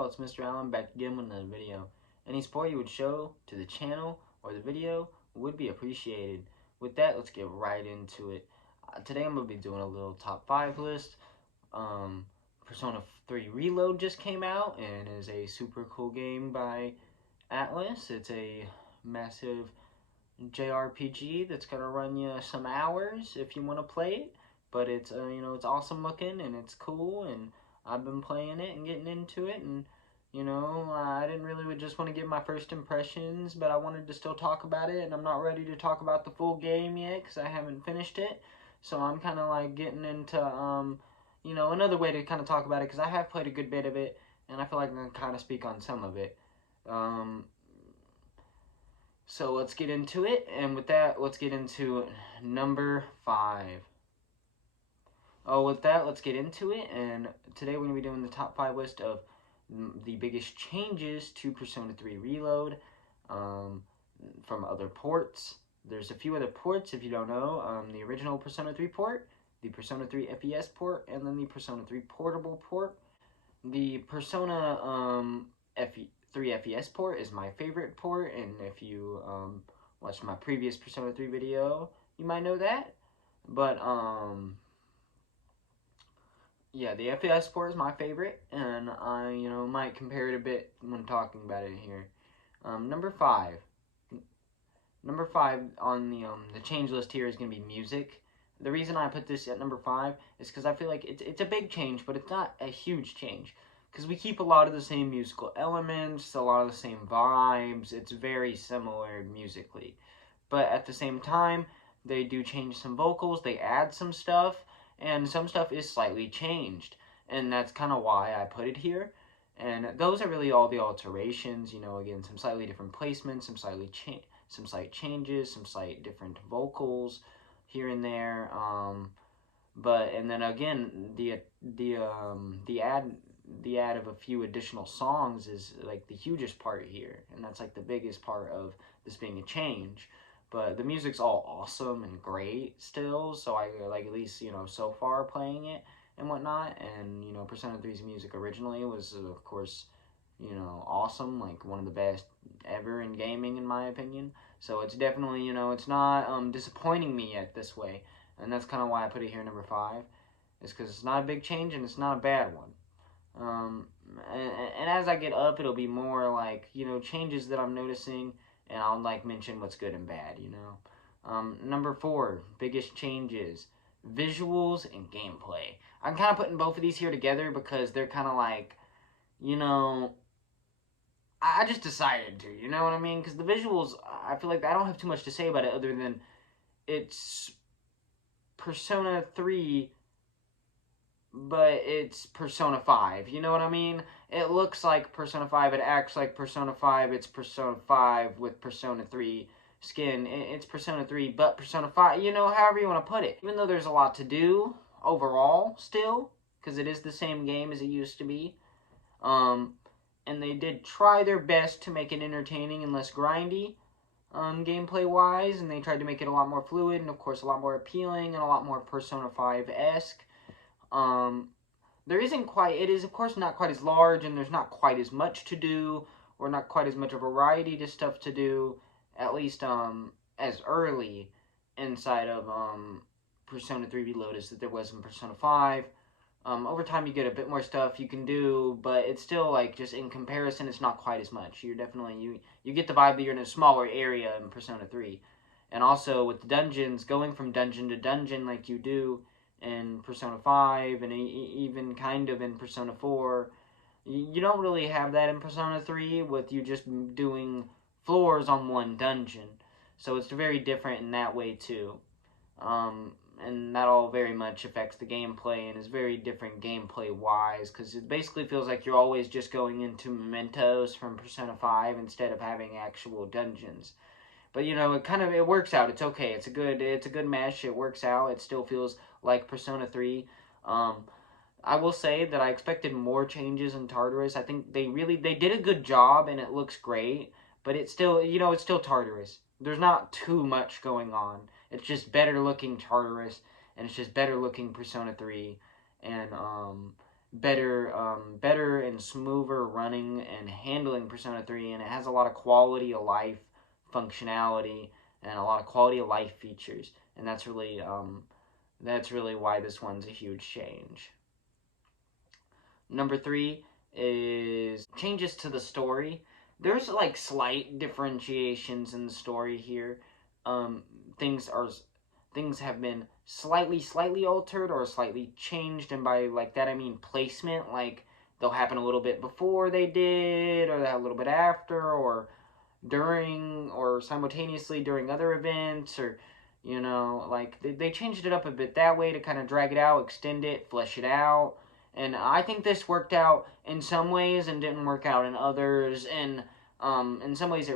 y'all? It's Mr. Allen back again with another video. Any support you would show to the channel or the video would be appreciated. With that, let's get right into it. Today I'm going to be doing a little top 5 list. Persona 3 Reload just came out and is a super cool game by Atlus. It's a massive JRPG that's going to run you some hours if you want to play it. But it's it's awesome looking and it's cool, and I've been playing it and getting into it, and I didn't really just want to give my first impressions, but I wanted to still talk about it, and I'm not ready to talk about the full game yet because I haven't finished it. So I'm kind of like getting into another way to kind of talk about it, because I have played a good bit of it, and I feel like I can kind of speak on some of it. So let's get into it, and with that, let's get into number 5. With that, let's get into it, and today we're going to be doing the top 5 list of the biggest changes to Persona 3 Reload from other ports. There's a few other ports, if you don't know. The original Persona 3 port, the Persona 3 FES port, and then the Persona 3 Portable port. The Persona 3 FES port is my favorite port, and if you watched my previous Persona 3 video, you might know that. But, yeah, the FES port is my favorite, and I, might compare it a bit when talking about it here. Number 5. Number 5 on the change list here is going to be music. The reason I put this at number 5 is because I feel like it's a big change, but it's not a huge change. Because we keep a lot of the same musical elements, a lot of the same vibes. It's very similar musically. But at the same time, they do change some vocals, they add some stuff, and some stuff is slightly changed, and that's kind of why I put it here. And those are really all the alterations. Again, some slightly different placements, some slight changes, some slight different vocals here and there. And then again, the add of a few additional songs is like the hugest part here, and that's like the biggest part of this being a change. But the music's all awesome and great still, so I like, at least, so far playing it and whatnot. And, Persona 3's music originally was, of course, awesome, like one of the best ever in gaming, in my opinion. So it's definitely, it's not disappointing me yet this way. And that's kind of why I put it here number 5, is because it's not a big change and it's not a bad one. And as I get up, it'll be more like, changes that I'm noticing, and I'll like mention what's good and bad, Number 4, biggest changes, visuals and gameplay. I'm kind of putting both of these here together because they're kind of like, I just decided to, you know what I mean? Because the visuals, I feel like I don't have too much to say about it other than it's Persona 3, but it's Persona 5, you know what I mean? It looks like Persona 5, it acts like Persona 5, it's Persona 5 with Persona 3 skin. It's Persona 3, but Persona 5, however you want to put it. Even though there's a lot to do overall still, because it is the same game as it used to be, and they did try their best to make it entertaining and less grindy, gameplay-wise, and they tried to make it a lot more fluid, and of course a lot more appealing, and a lot more Persona 5-esque. It is of course not quite as large, and there's not quite as much to do, or not quite as much of a variety to stuff to do, at least as early inside of Persona 3 Reload as that there was in Persona 5. Over time you get a bit more stuff you can do, but it's still like, just in comparison, it's not quite as much. You're definitely, you get the vibe that you're in a smaller area in Persona 3. And also with the dungeons, going from dungeon to dungeon like you do in Persona 5, and even kind of in Persona 4, you don't really have that in Persona 3, with you just doing floors on one dungeon. So it's very different in that way too. And that all very much affects the gameplay, and is very different gameplay-wise, because it basically feels like you're always just going into mementos from Persona 5 instead of having actual dungeons. But it works out. It's okay. It's a good mesh. It works out. It still feels like Persona 3. I will say that I expected more changes in Tartarus. I think they did a good job, and it looks great. But it's still, it's still Tartarus. There's not too much going on. It's just better looking Tartarus, and it's just better looking Persona 3, and better and smoother running and handling Persona 3, and it has a lot of quality of life functionality and a lot of quality of life features, and that's really why this one's a huge change. Number 3 is changes to the story. There's like slight differentiations in the story here. Um, things are things have been slightly altered or slightly changed, and by like that I mean placement. Like they'll happen a little bit before they did, or a little bit after, or during, or simultaneously during other events, or like they changed it up a bit that way to kind of drag it out, extend it, flesh it out. And I think this worked out in some ways and didn't work out in others. And in some ways, they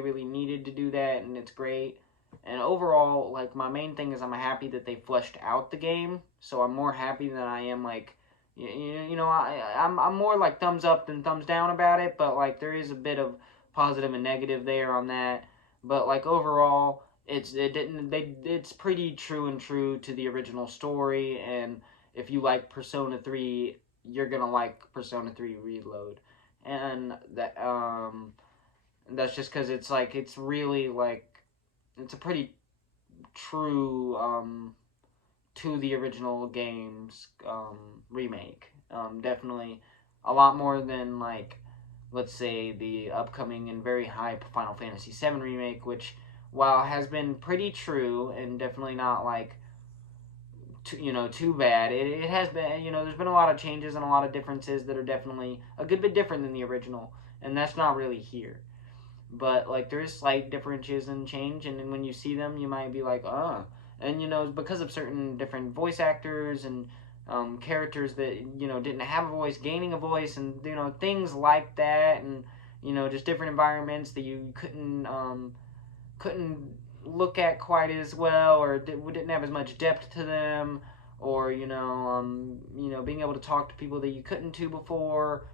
really needed to do that, and it's great. And overall, like my main thing is I'm happy that they fleshed out the game. So I'm more happy than I am like, I'm more like thumbs up than thumbs down about it. But like there is a bit of positive and negative there on that. But like overall, it's pretty true to the original story. And if you like Persona 3, you're gonna like Persona 3 Reload. And that's just because it's really like it's a pretty true to the original game's remake. Definitely a lot more than like, let's say, the upcoming and very hype Final Fantasy VII remake, which while has been pretty true and definitely not like too bad. It has been, there's been a lot of changes and a lot of differences that are definitely a good bit different than the original, and that's not really here. But like there's slight differences and change, and then when you see them, you might be like, and because of certain different voice actors and characters that didn't have a voice, gaining a voice, and things like that, and just different environments that you couldn't look at quite as well, or didn't have as much depth to them, or being able to talk to people that you couldn't to before.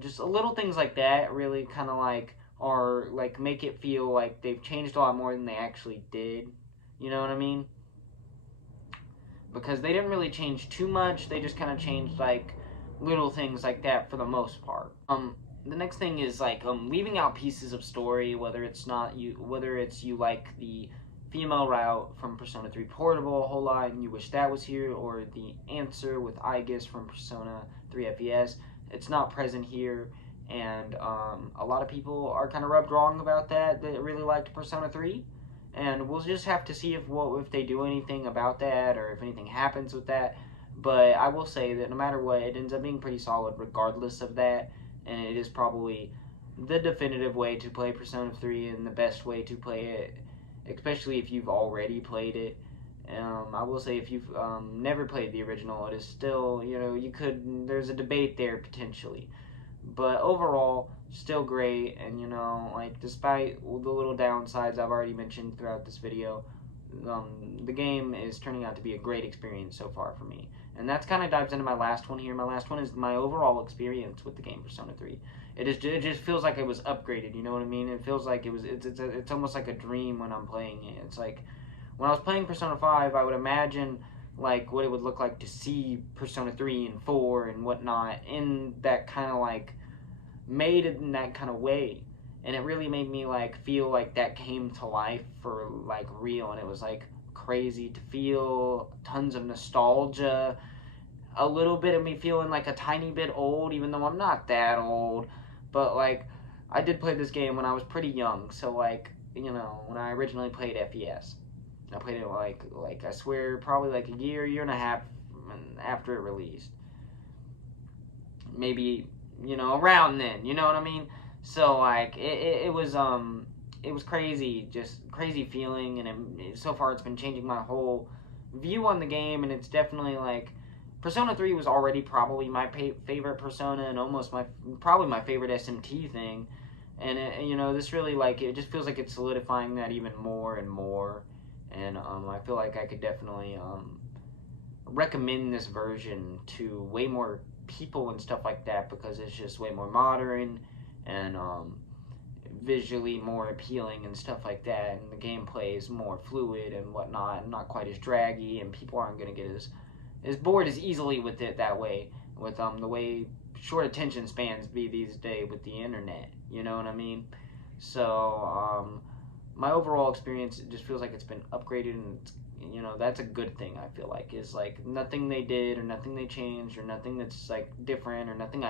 Just little things like that really kind of like are like make it feel like they've changed a lot more than they actually did. You know what I mean? Because they didn't really change too much. They just kind of changed like little things like that for the most part. The next thing is like leaving out pieces of story, whether it's you like the female route from Persona 3 Portable a whole lot and you wish that was here, or the answer with Aigis from Persona 3 FES. It's not present here, and a lot of people are kind of rubbed wrong about that really liked Persona 3. And we'll just have to see if they do anything about that, or if anything happens with that. But I will say that no matter what, it ends up being pretty solid regardless of that, and it is probably the definitive way to play Persona 3 and the best way to play it, especially if you've already played it. I will say if you've never played the original, it is still, there's a debate there potentially. But overall, still great, and like despite the little downsides I've already mentioned throughout this video, the game is turning out to be a great experience so far for me. And that's kind of dives into my last one here. My last one is my overall experience with the game Persona 3. It just feels like it was upgraded, you know what I mean? It feels like it's almost like a dream when I'm playing it. It's like when I was playing Persona 5, I would imagine like what it would look like to see Persona 3 and 4 and whatnot in that kind of like made it in that kind of way. And it really made me like feel like that came to life for like real, and it was like crazy to feel tons of nostalgia, a little bit of me feeling like a tiny bit old, even though I'm not that old. But like I did play this game when I was pretty young, so like when I originally played FES, I played it like I swear probably like a year and a half after it released, maybe around then, you know what I mean? So like it was crazy, just crazy feeling, and so far it's been changing my whole view on the game, and it's definitely like Persona 3 was already probably my favorite Persona, and almost probably my favorite SMT thing, and this really like it just feels like it's solidifying that even more and more, and I feel like I could definitely recommend this version to way more people and stuff like that, because it's just way more modern and visually more appealing and stuff like that, and the gameplay is more fluid and whatnot, and not quite as draggy, and people aren't going to get as is bored as easily with it that way, with the way short attention spans be these days with the internet. You know what I mean? So my overall experience, it just feels like it's been upgraded, and that's a good thing. I feel like is like nothing they did or nothing they changed or nothing that's like different or nothing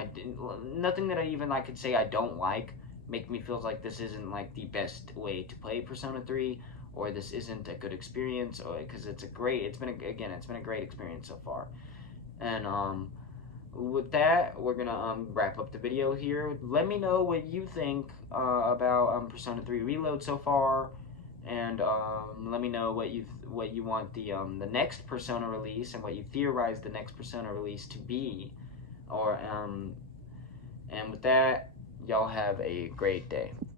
that I even I could say I don't like make me feel like this isn't like the best way to play Persona 3, or this isn't a good experience, or because it's been a great experience so far. And with that, we're gonna wrap up the video here. Let me know what you think about Persona 3 Reload so far, and let me know what you want the next Persona release and what you theorize the next Persona release to be. Or and with that, y'all have a great day.